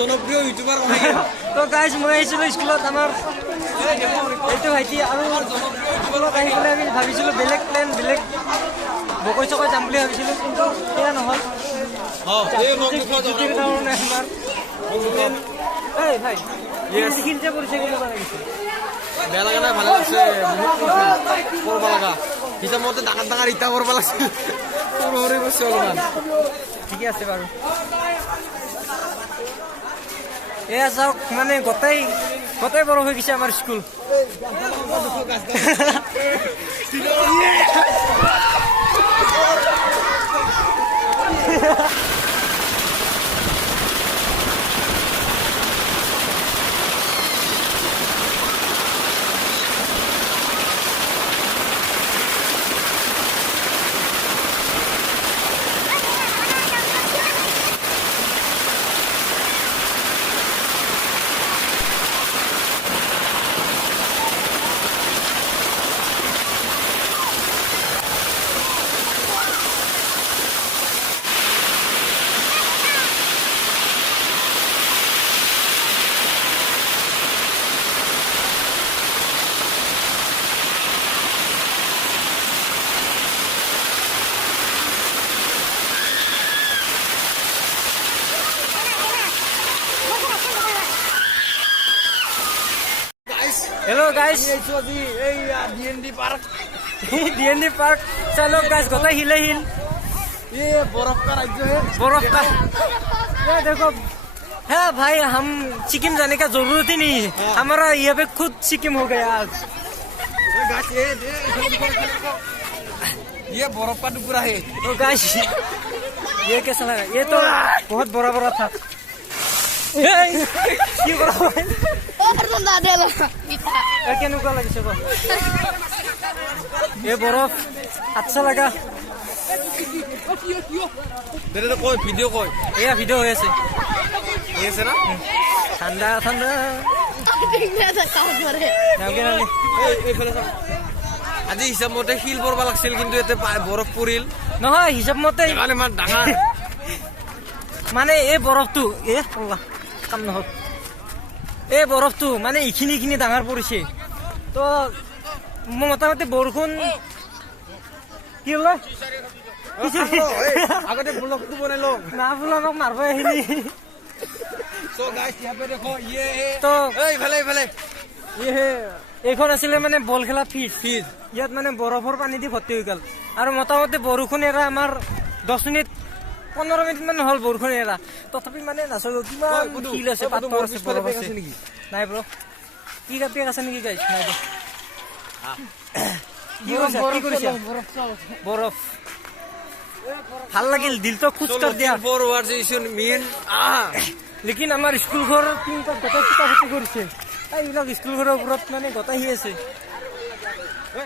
জনপ্ৰিয় ইউটিউবাৰ তো গাইজ মই আহিছিলোঁ স্কুলত আমাৰ এইটো ভাইটি আৰু স্কুলত আহি পেলাই আমি ভাবিছিলোঁ বেলেগ প্লেন বেলেগ বকৈ চকৈ যাম বুলি ভাবিছিলোঁ কিন্তু সেয়া নহ'ল ছুটিৰ কাৰণে আমাৰ এই ভাই এইখিনিতে পৰিছে কেনেকুৱা লাগিছে বেয়া লগা নাই ভালে লাগছে কৰিব লগা হিচাপ মতে ডাঙৰ ডাঙৰ ইটা কৰিব লাগছে সৰু সৰু বস্তু অলপমান ঠিকে আছে বাৰু এয়া চাওক মানে গোটেই বৰফ হৈ গৈছে আমাৰ school hello guys DND park DND park चलो गाइस गोता हिले हिल ये बर्फ का राज्य है बर्फ का ये देखो है भाई हम सिक्किम जाने का जरूरत ही नहीं है हमारा यहाँ पे खुद सिक्किम हो गया आज ये बर्फ का टुकड़ा है तो गाइस ये कैसा लगा ये तो बहुत बड़ा बड़ा था কি বড় কেনেকুৱা লাগিছে এই বৰফ আচ্ছা লাগা কয় ভিডিঅ' কয় এয়া ভিডিঅ' হৈ আছে না ঠাণ্ডা ঠাণ্ডা আজি হিচাপ মতে শিল পৰব লাগিছিল কিন্তু ইয়াতে বৰফ পৰিল নহয় হিচাপ মতে ইমান ডাঙৰ মানে এই বৰফটো কাম নহওক এই বৰফটো মানে এইখিনি ডাঙৰ পৰিছে তো মোটামুটি বৰষুণ কি হ'ল আগতে ব্লগটো বনাই লওঁ না ব্লগক মাৰিব আহিলি তো এইফালে এইখন আছিলে মানে বল খেলা ফিজ ইয়াত মানে বৰফৰ পানী দি ভৰ্তি হৈ গ'ল আৰু মোটামুটি বৰষুণ এৰা আমাৰ 10 মিনিট 15 মিনিট মান হ'ল বৰষুণ এৰা তথাপি মানে নাচালো কিমান শিল আছে পাথৰ আছে বৰফ আছে নাই ব্ৰ কি কাপেক আছে নেকি গাইছ নাই দে বৰফ ভাল লাগিল দিলটো খুচ कर दिया लेकिन আমাৰ স্কুল ঘৰ তিনটা গোটেই কিতাপ কৰিছে এইবিলাক স্কুল ঘৰৰ ওপৰত মানে গোটাই আছে